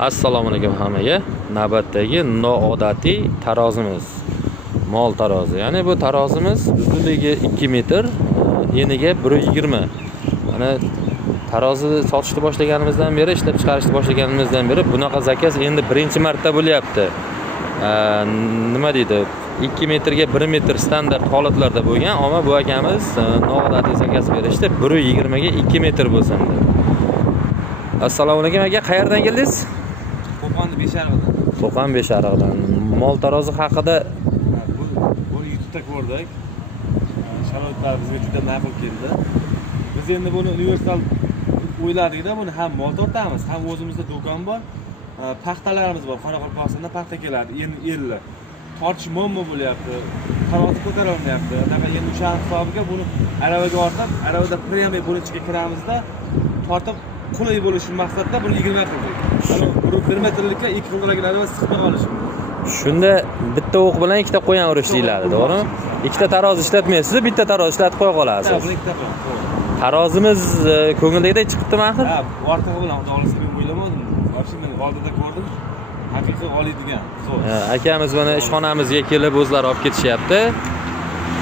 Assalomu alaykum hammaga. Navbatdagi noodatiy tarozimiz. Mol tarozi. Ya'ni bu tarozimiz uzunligi 2 metr, eniga 1.20. Mana tarozi sotishni boshlaganimizdan beri, ishlab chiqarishni boshlaganimizdan beri bunaqa zakaz endi birinchi marta bo'lyapti. Nima deydi? 2 metrga 1 metr standart holatlarda bo'lgan, ammo bu akamiz noodatiy zakaz berishdi. 1.20 ga 2 metr bo'lsin dedi. Assalomu alaykum aka, qayerdan keldingiz? Qo'qon Beshariqdan. Qo'qon Beshariqdan. Mol tarozi haqida buni YouTube'da ko'rdik. Sharoitlar bizga juda ma'qul keldi. Biz endi buni universal o'yladik-da, buni ham mol tortamiz, ham o'zimizda do'kon bor. Paxtalarimiz bor. Qoraqalpog'istonda paxta keladi, endi tortish muammo bo'lyapti. Tarozi ko'tarilmayapti. Anaqa endi o'sha hisobiga buni aravaga ortib, aravada premye bo'lichiga kiramizda tortib qulay bo'lishi maqsadda buni 20 qildik. Ana 1 metrlikka 2 xildaligini arava siqmay qolishi. Shunda bitta o'q bilan ikkita qo'yan urish deyiladi, to'g'rimi? Ikkita tarozi ishlatmaysiz, bitta tarozi ishlatib qo'ya qolasiz. Buni ikkita qo'ying. Tarozimiz ko'ngildagidek chiqibdimi axir? Ha, ortig'i bilan xudo xolisa men o'ylamadim. Вообще men oldida ko'rdim. Haqiqiy oliydigan. Akamiz mana ishxonamizga kelib o'zlari olib ketishyapti.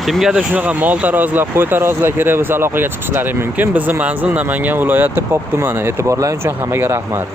Kimgadir shunaqa mol tarozilar, qo'y tarozilar kerak bo'lsa aloqaga chiqishlari mumkin. Bizning manzil Namangan viloyati Pop tumani. E'tiborlaringiz uchun hammaga rahmat.